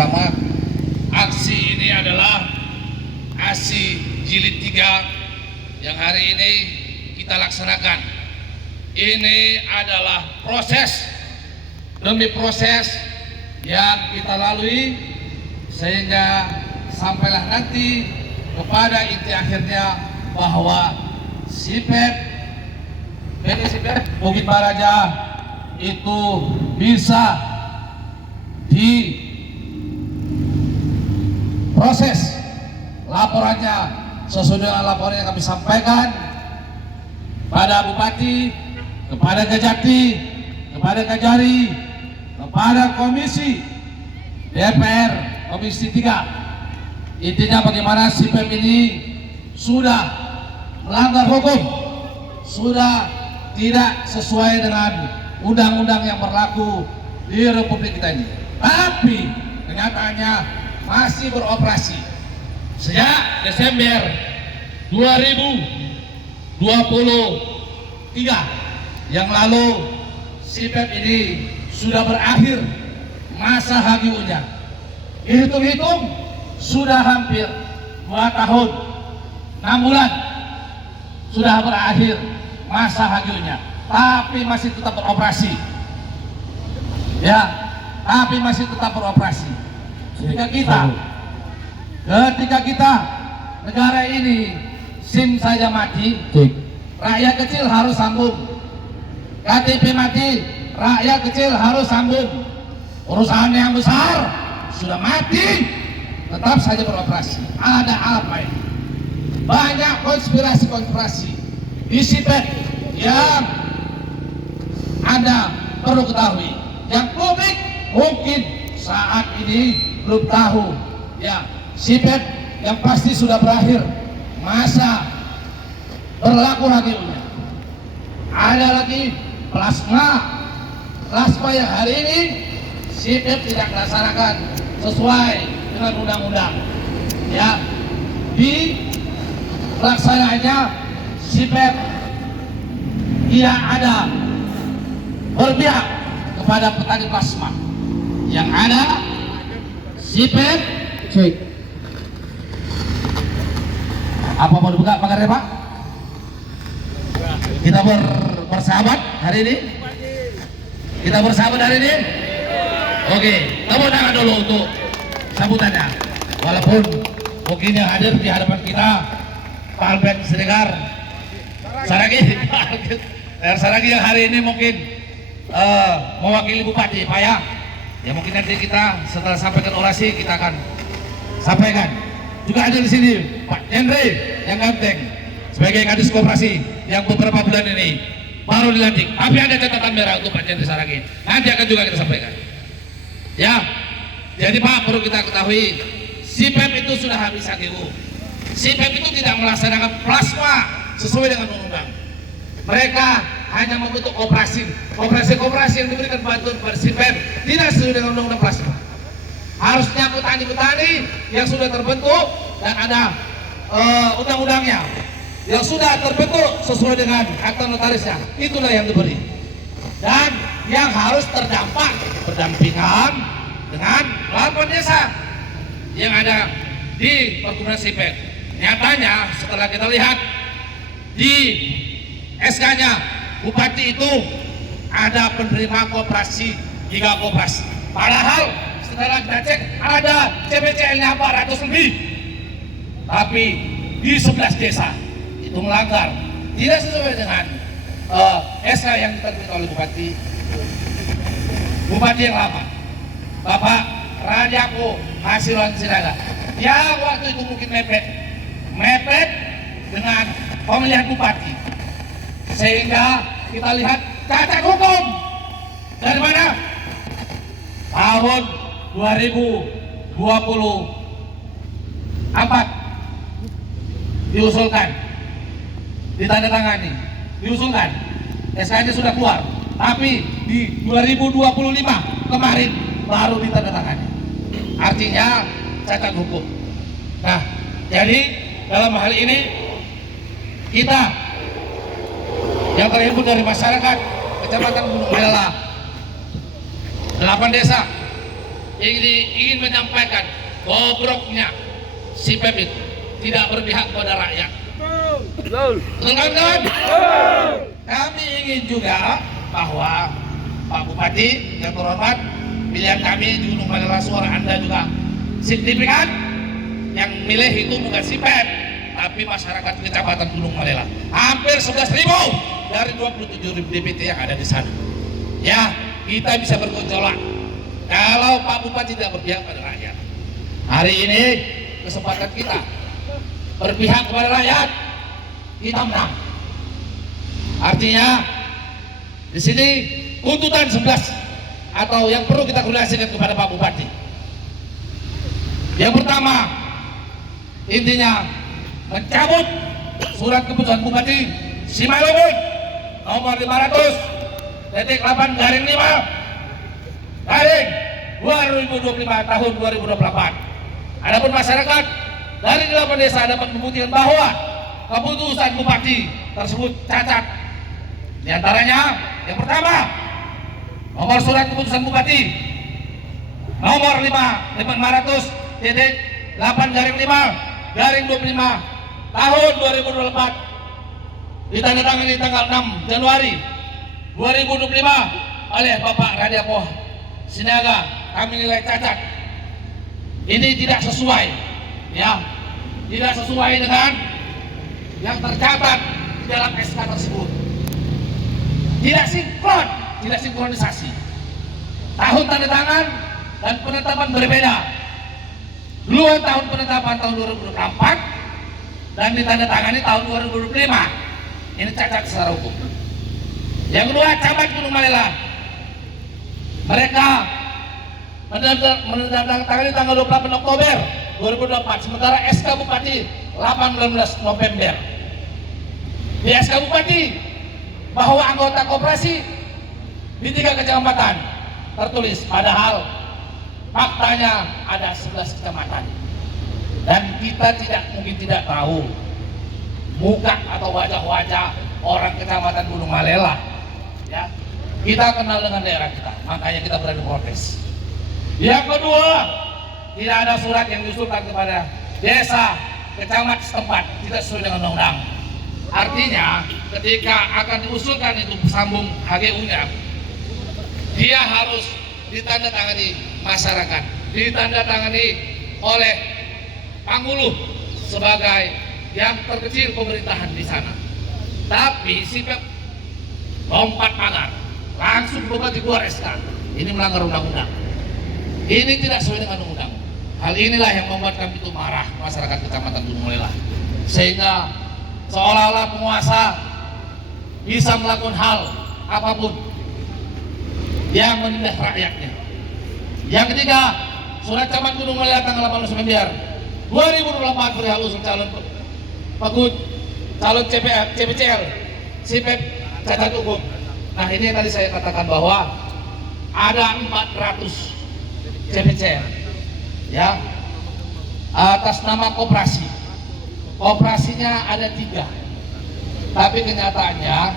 Sama aksi ini adalah aksi jilid 3 yang hari ini kita laksanakan. Ini adalah proses demi proses yang kita lalui sehingga sampailah nanti kepada inti akhirnya bahwa SIPEP Bukit Baraja itu bisa diproses laporannya sesuai dengan laporan yang kami sampaikan pada Bupati, kepada Kejati, kepada Kajari, kepada Komisi DPR, Komisi 3. Intinya bagaimana SIPEP ini sudah melanggar hukum, sudah tidak sesuai dengan undang-undang yang berlaku di Republik kita ini. Tapi kenyataannya masih beroperasi. Sejak Desember 2023 yang lalu SIPEP ini sudah berakhir masa HGU-nya. Hitung-hitung sudah hampir 2 tahun 6 bulan sudah berakhir masa HGU-nya, tapi masih tetap beroperasi. Ya, tapi masih tetap beroperasi. Ketika kita negara ini SIM saja mati, rakyat kecil harus sambung. KTP mati, rakyat kecil harus sambung. Perusahaan yang besar sudah mati, tetap saja beroperasi. Ada apa ini? Banyak konspirasi di SIPEP yang Anda perlu ketahui, yang publik mungkin saat ini belum tahu. Ya, SIPEP yang pasti sudah berakhir masa berlaku HGU-nya. Ada lagi plasma yang hari ini SIPEP tidak dilaksanakan sesuai dengan undang-undang. Ya, di pelaksanaannya SIPEP tidak ada berpihak kepada petani plasma. Yang ada SIPEP apa mau dibuka pagarnya Pak? Kita bersahabat hari ini. Kita bersahabat hari ini. Oke, tepuk tangan dulu untuk sambutannya. Walaupun mungkin yang hadir di hadapan kita Pak Albert Siregar Saragi yang hari ini mungkin mewakili Bupati Pak ya. Ya mungkin nanti kita setelah sampaikan orasi kita akan sampaikan. Juga ada di sini Pak Henry yang ganteng sebagai Kadis Koperasi yang beberapa bulan ini baru dilantik. Tapi ada catatan merah untuk Pak Henry Saragi. Nanti akan juga kita sampaikan. Ya, jadi Pak perlu kita ketahui SIPEP itu sudah habis HGU. SIPEP itu tidak melaksanakan plasma sesuai dengan undang-undang. Mereka hanya membentuk koperasi yang diberikan bantuan kepada SIPEP tidak sesuai dengan undang-undang plasma. Harusnya petani-petani yang sudah terbentuk dan ada undang-undangnya yang sudah terbentuk sesuai dengan akta notarisnya, itulah yang diberi. Dan yang harus terdampak berdampingan dengan laporan desa yang ada di perkebunan SIPEP. Nyatanya setelah kita lihat di SK-nya Bupati itu ada penerima koperasi 3 koperasi. Padahal setelah kita cek ada CPCL-nya 400 lebih. Tapi di 11 desa itu melanggar, tidak sesuai dengan SK yang diterbitkan oleh Bupati yang lama, Bapak Radiako Hasilan Sinaga. Ya waktu itu mungkin mepet dengan pemilihan Bupati, sehingga kita lihat cacat hukum dari mana? Tahun 2024 diusulkan, ditandatangani, diusulkan, SK-nya sudah keluar, tapi di 2025 kemarin baru ditandatangani. Artinya cacat hukum. Nah, jadi dalam hal ini kita yang terhimpun dari masyarakat Kecamatan Gunung Bela 8 desa ingin menyampaikan bobroknya SIPEP itu tidak berpihak kepada rakyat. Teman-teman, kami ingin juga bahwa Pak Bupati yang terhormat, pilihan kami di Gunung Malela, suara Anda juga signifikan. Yang milih itu bukan SIPEP, tapi masyarakat Kecamatan Gunung Malela. Hampir 11.000 dari 27.000 DPT yang ada di sana. Ya, kita bisa bergejolak kalau Pak Bupati tidak berpihak pada rakyat. Hari ini kesempatan kita berpihak kepada rakyat, kita menang. Artinya di sini tuntutan 11 atau yang perlu kita koordinasikan kepada Pak Bupati. Yang pertama, intinya mencabut surat keputusan Bupati Simalungun nomor 500/5/5/2025 tahun 2024. Adapun masyarakat dari 8 desa dapat membuktikan bahwa keputusan Bupati tersebut cacat. Di antaranya, yang pertama, nomor surat keputusan Bupati nomor 500/8/5/25 tahun 2024 ditandatangani tanggal 6 Januari 2025 oleh Bapak Radiapoh Sinaga. Kami nilai cacat. Ini tidak sesuai, ya, tidak sesuai dengan yang tercatat di dalam SK tersebut. Tidak sinkron, tidak sinkronisasi. Tahun tanda tangan dan penetapan berbeda. Duluan tahun penetapan tahun 2024 dan ditandatangani tahun 2025. Ini cacat secara hukum. Yang kedua, Camat Gunung Malela. Mereka menandatangani tanggal 28 Oktober 2024, sementara SK Bupati 18 November. Di SK Bupati bahwa anggota koperasi di 3 kecamatan tertulis, padahal faktanya ada 11 kecamatan. Dan kita mungkin tidak tahu muka atau wajah-wajah orang Kecamatan Gunung Malela, ya. Kita kenal dengan daerah kita, makanya kita berani protes. Yang kedua, tidak ada surat yang diusulkan kepada desa, kecamatan setempat, tidak sesuai dengan undang-undang. Artinya, ketika akan diusulkan itu sambung HGU-nya, dia harus ditandatangani masyarakat, ditandatangani oleh Pangguluh sebagai yang terkecil pemerintahan di sana. Tapi SIPEP lompat pagar, langsung Bupati keluar SK. Ini melanggar undang-undang. Ini tidak sesuai dengan undang. Hal inilah yang membuat kami itu marah, masyarakat Kecamatan Gunung Malela. Sehingga seolah-olah penguasa bisa melakukan hal apapun yang menindas rakyatnya. Yang ketiga, surat Camat Gunung Malela tanggal 18 November 2024 perihal usul calon Pagud, calon CPCL, SIPEP cacat hukum. Nah, ini yang tadi saya katakan bahwa ada 400 CPCL, ya, atas nama koperasi. Koperasinya ada 3, tapi kenyataannya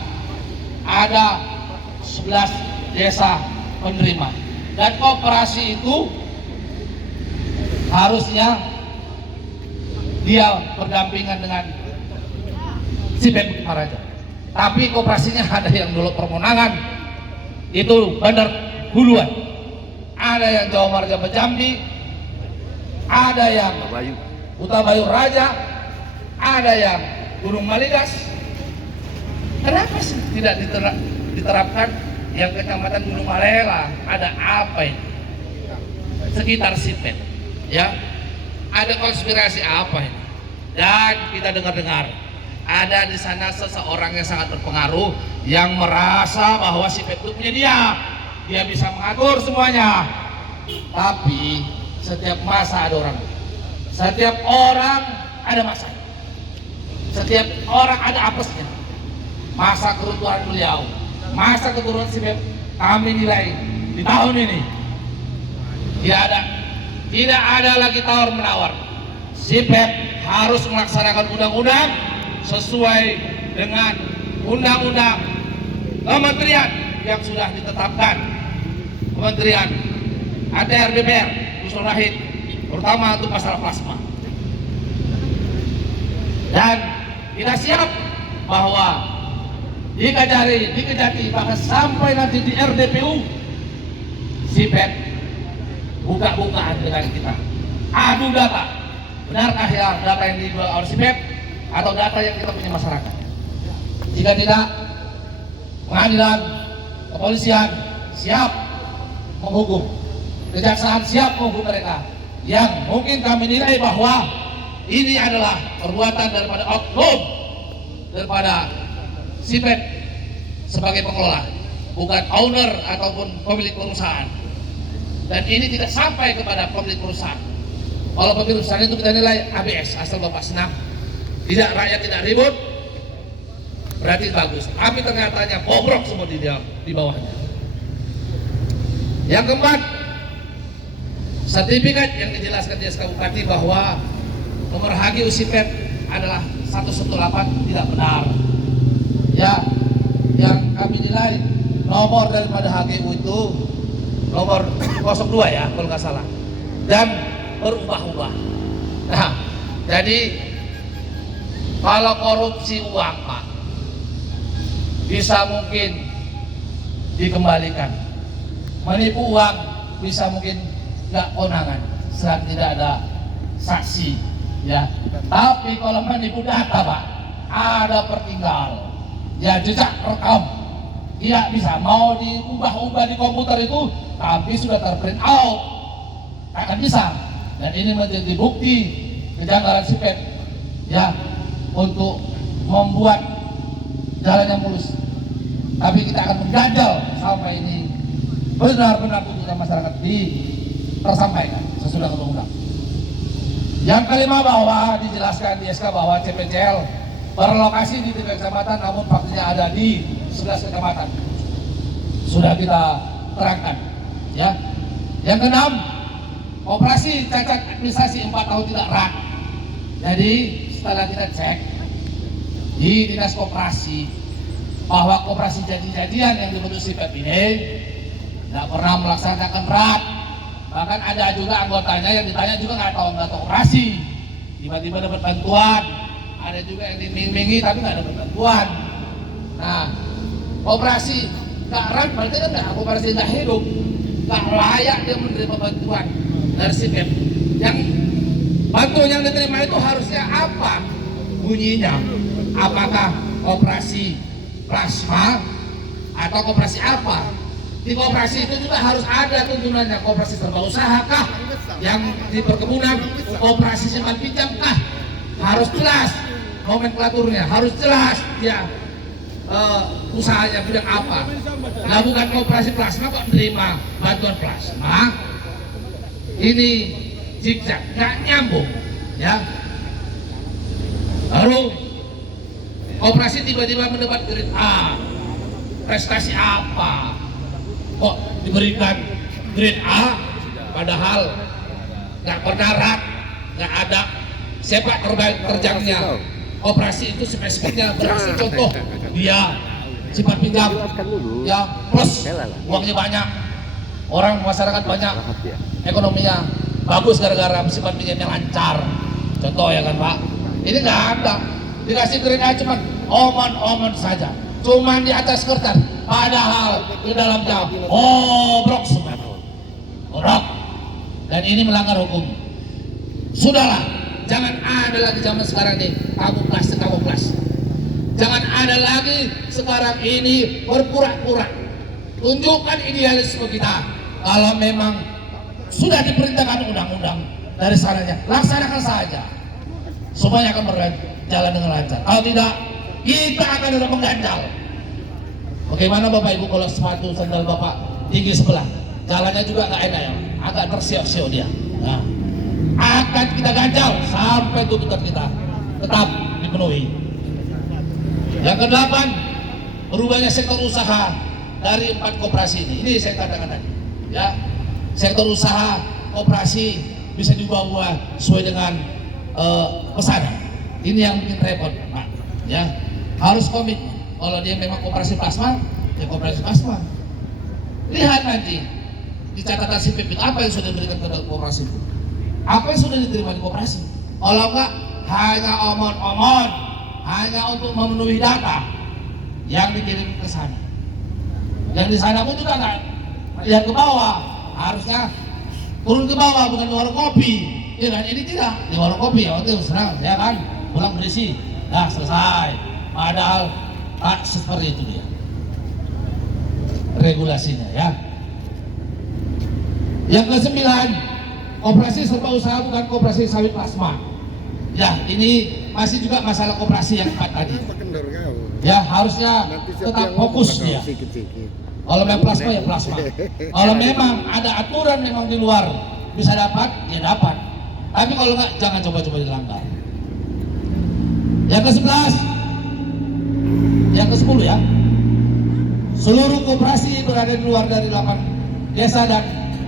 ada 11 desa penerima. Dan koperasi itu harusnya dia berdampingan dengan SIPEP Maraja. Tapi koperasinya ada yang dulu permonangan, itu Bandar Huluan, ada yang Jawa Marga Jambi, ada yang Utabayu Raja, ada yang Gunung Maligas. Kenapa sih tidak diterapkan yang Kecamatan Gunung Malela? Ada apa ini? Sekitar SIPEP, ya, ada konspirasi apa ini? Dan kita dengar-dengar ada di sana seseorang yang sangat berpengaruh yang merasa bahwa SIPEP itu punya dia bisa mengatur semuanya. Tapi setiap masa ada orang, setiap orang ada masanya, setiap orang ada apesnya. Masa kerutuan beliau, masa keturunan SIPEP, kami nilai di tahun ini tidak ada lagi tawar menawar. SIPEP harus melaksanakan undang-undang sesuai dengan undang-undang kementerian yang sudah ditetapkan. Kementerian ATR DPR Husnul Wahid, terutama untuk masalah plasma. Dan kita siap bahwa di Kajari, di Kejati, bahkan sampai nanti di RDPU, SIPET buka-bukaan dengan kita. Adu data, benarkah ya data yang dijual oleh SIPET atau data yang kita punya masyarakat? Jika tidak, pengadilan, kepolisian siap menghukum, kejaksaan siap menghukum mereka yang mungkin kami nilai bahwa ini adalah perbuatan daripada oknum daripada SIPET sebagai pengelola, bukan owner ataupun pemilik perusahaan. Dan ini tidak sampai kepada pemilik perusahaan. Kalau pemilik perusahaan itu kita nilai ABS, asal Bapak senang, tidak rakyat tidak ribut, berarti bagus. Tapi ternyata bobrok semua di bawahnya. Yang keempat, sertifikat yang dijelaskan di SK Bupati bahwa nomor HGU SIPET adalah 118 tidak benar. Ya, yang kami nilai nomor daripada HGU itu nomor 02 ya kalau nggak salah, dan berubah-ubah. Nah, jadi kalau korupsi uang Pak bisa mungkin dikembalikan, menipu uang bisa mungkin nggak konangan selagi tidak ada saksi ya. Tapi kalau menipu data Pak ada pertinggal. Ya, jejak rekam tidak bisa, mau diubah-ubah di komputer itu tapi sudah terprint out, akan bisa. Dan ini menjadi bukti kejanggalan SIPET ya untuk membuat jalan yang mulus. Tapi kita akan mengganjal sampai ini benar-benar tuntutan masyarakat tersampaikan sesudah undang-undang. Yang kelima, bahwa dijelaskan di SK bahwa CPCL berlokasi di 3 kecamatan, namun faktanya ada di 11 kecamatan. Sudah kita terangkan, ya. Yang keenam, operasi cacat administrasi 4 tahun tidak rak. Jadi setelah kita cek di dinas koperasi bahwa koperasi jadi-jadian yang dibentuk SIPET ini tidak pernah melaksanakan rak. Bahkan ada juga anggotanya yang ditanya juga nggak tahu operasi, tiba-tiba dapat bantuan. Ada juga yang dimiming-mingi tapi nggak ada bantuan. Nah, operasi nggak rak berarti kan nggak, operasi nggak hidup, nggak layak dia menerima bantuan dari SIPET. Yang bantuan yang diterima itu harusnya apa bunyinya? Apakah operasi plasma atau koperasi apa? Di koperasi itu juga harus ada tuntunannya, koperasi serba usaha kah, yang di perkebunan, koperasi simpan pinjam kah, harus jelas nomenklaturnya, harus jelas ya usahanya bidang apa. Nah, bukan koperasi plasma kok menerima bantuan plasma, ini zigzag, nggak nyambung ya. Lalu koperasi tiba-tiba mendapat grade A, prestasi apa kok diberikan grade A, padahal nggak pernah rak, nggak ada sepak terjangnya. Operasi itu spesifiknya berhasil, contoh dia simpan pinjam ya plus uangnya banyak, orang masyarakat banyak, ekonominya bagus gara-gara simpan pinjamnya lancar, contoh ya kan Pak. Ini nggak ada, dikasih grade A cuman omon-omon saja, cuman di atas kertas, padahal di dalamnya bobrok semua, bobrok. Dan ini melanggar hukum. Sudahlah, jangan ada lagi zaman sekarang nih kamuflase. Jangan ada lagi sekarang ini berpura-pura. Tunjukkan idealisme kita. Kalau memang sudah diperintahkan undang-undang dari sananya, laksanakan saja. Semuanya akan berjalan dengan lancar. Kalau tidak, kita akan ada mengganjal. Bagaimana Bapak Ibu kalau sepatu sandal Bapak tinggi sebelah, jalannya juga nggak enak ya, agak tersiok-siok dia. Nah, akan kita ganjal sampai tuntutan kita tetap dipenuhi. Yang kedelapan, berubahnya sektor usaha dari 4 koperasi ini. Ini saya katakan tadi, ya, sektor usaha koperasi bisa diubah-ubah sesuai dengan pesanan. Ini yang bikin repot, Pak. Ya, harus komit. Kalau dia memang koperasi plasma, ya koperasi plasma. Lihat nanti di catatan SIPEP itu apa yang sudah diberikan kepada koperasi? Apa yang sudah diterima di koperasi? Kalau enggak hanya omong-omong, hanya untuk memenuhi data yang dikirim ke sana. Yang di sana pun juga enggak lihat ke bawah, harusnya turun ke bawah, bukan di warung kopi. Ya kan, ini tidak di warung kopi ya, itu senang, ya kan, pulang berisi, dah selesai. Padahal seperti itu dia regulasinya ya. Yang ke-9, koperasi serba usaha bukan koperasi sawit plasma. Ya, ini masih juga masalah koperasi yang 4 tadi. Ya, harusnya tetap fokus dia. Kalau memang plasma ya plasma. Kalau memang ada aturan memang di luar bisa dapat, ya dapat. Tapi kalau enggak, jangan coba-coba dilanggar. Yang ke-11, yang ke-10 ya. Seluruh koperasi berada di luar dari 8 desa dan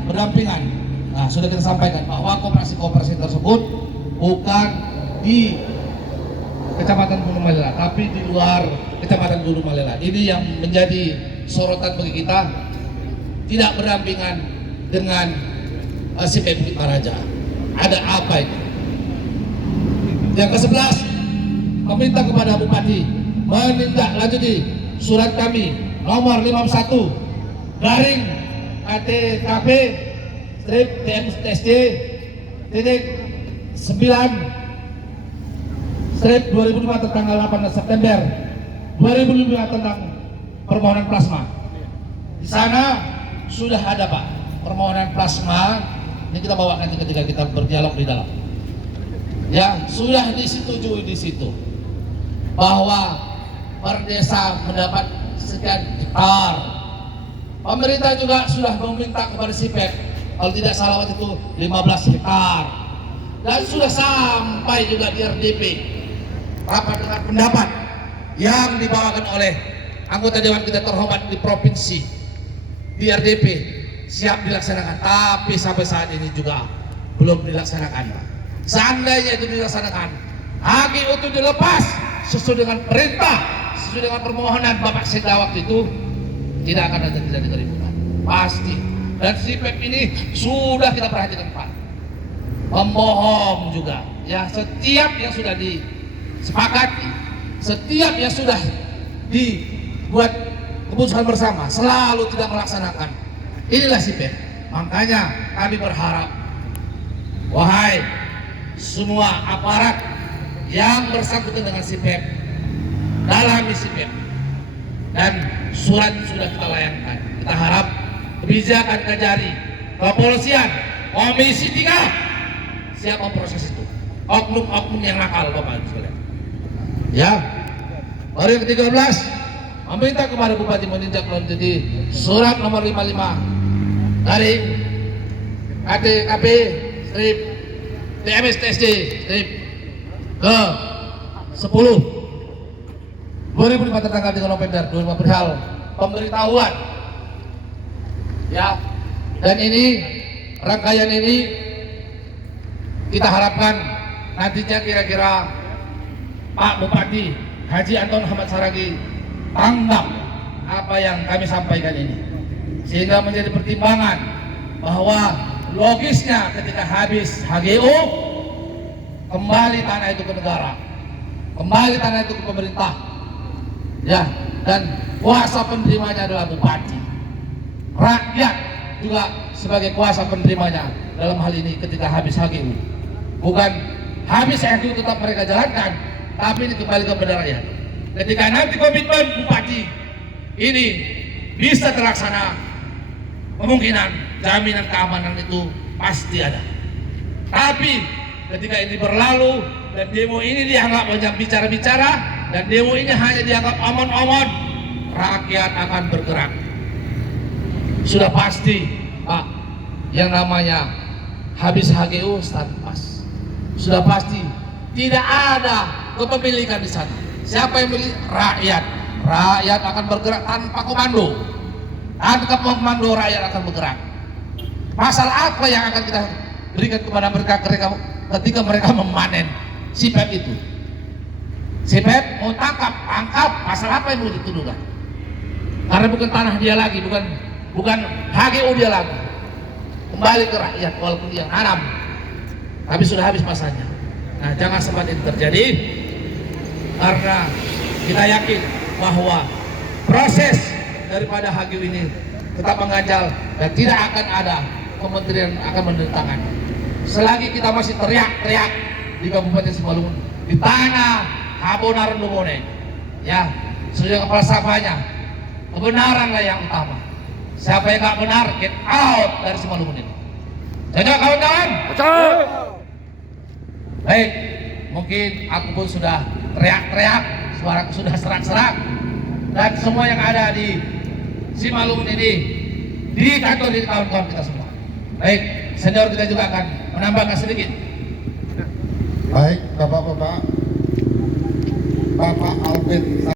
berdampingan. Nah, sudah kita sampaikan bahwa koperasi-koperasi tersebut bukan di Kecamatan Gunung Malela, tapi di luar Kecamatan Gunung Malela. Ini yang menjadi sorotan bagi kita, tidak berdampingan dengan SIPEP Bukit Maraja. Ada apa itu? Yang ke-11, meminta kepada Bupati menindaklanjuti surat kami nomor 51 garing ATKP strip TMSD titik 9 strip 2005 tanggal 8 September 2005 tentang permohonan plasma. Di sana sudah ada Pak permohonan plasma, ini kita bawa nanti ketika kita berdialog di dalam. Ya, sudah disetujui di situ bahwa per desa mendapat sekian hektar. Pemerintah juga sudah meminta kepada SIPEP, kalau tidak salah waktu itu 15 hektar. Dan sudah sampai juga di RDP rapat dengan pendapat yang dibawakan oleh anggota dewan kita terhormat di provinsi di RDP siap dilaksanakan, tapi sampai saat ini juga belum dilaksanakan. Seandainya itu dilaksanakan, HGU itu dilepas sesuai dengan perintah, sesuai dengan permohonan Bapak Sekda waktu itu, tidak akan ada tidak keributan pasti. Dan SIPEP ini sudah kita perhatikan Pak, pembohong juga ya. Setiap yang sudah disepakati, setiap yang sudah dibuat keputusan bersama selalu tidak melaksanakan. Inilah SIPEP. Makanya kami berharap, wahai semua aparat yang bersangkutan dengan SIPEP, dalami SIPEP, dan surat sudah kita layangkan. Kita harap kebijakan Kajari, kepolisian, Komisi 3 siap memproses itu. Oknum-oknum yang nakal Bapak Ibu sekalian. Ya. Baru yang ke-13, meminta kepada Bupati menindaklanjuti surat nomor 55 dari ATKP strip TMSTSD strip ke 10 2005 tanggal 3 November 2005 perihal pemberitahuan ya. Dan ini rangkaian ini kita harapkan nantinya kira-kira Pak Bupati Haji Anton Ahmad Saragi tanggap apa yang kami sampaikan ini, sehingga menjadi pertimbangan bahwa logisnya ketika habis HGU kembali tanah itu ke negara, kembali tanah itu ke pemerintah ya, dan kuasa penerimanya adalah bupati. Rakyat juga sebagai kuasa penerimanya dalam hal ini ketika habis HGU. Bukan habis HGU tetap mereka jalankan, tapi ini kembali kepada rakyat. Ketika nanti komitmen bupati ini bisa terlaksana, kemungkinan jaminan keamanan itu pasti ada. Tapi ketika ini berlalu dan demo ini dianggap banyak bicara-bicara dan demo ini hanya dianggap omon-omon, rakyat akan bergerak. Sudah pasti Pak, yang namanya habis HGU stand pas. Sudah pasti tidak ada kepemilikan di sana. Siapa yang milik? Rakyat. Rakyat akan bergerak tanpa komando. Tanpa komando rakyat akan bergerak. Pasal apa yang akan kita berikan kepada mereka ketika mereka memanen SIPEP itu? SIPEP mau tangkap, pasal apa yang mau dituduhkan? Karena bukan tanah dia lagi, bukan HGU dia lagi. kembali ke rakyat walaupun dia nanam, tapi sudah habis masanya. Nah, jangan sampai itu terjadi, karena kita yakin bahwa proses daripada HGU ini tetap mengganjal dan tidak akan ada kementerian akan menandatangani. Selagi kita masih teriak-teriak di Kabupaten Simalungun, di tanah Kabonaran Lumone, ya, sudah kepala stafnya, kebenaranlah yang utama. Siapa yang nggak benar, get out dari Simalungun ini. Jadi kawan-kawan, baik, mungkin aku pun sudah teriak-teriak, suaraku sudah serak-serak, dan semua yang ada di Simalungun ini di kantor di kawan-kawan kita semua. Baik, senior kita juga akan menambahkan sedikit. Baik, Bapak Albert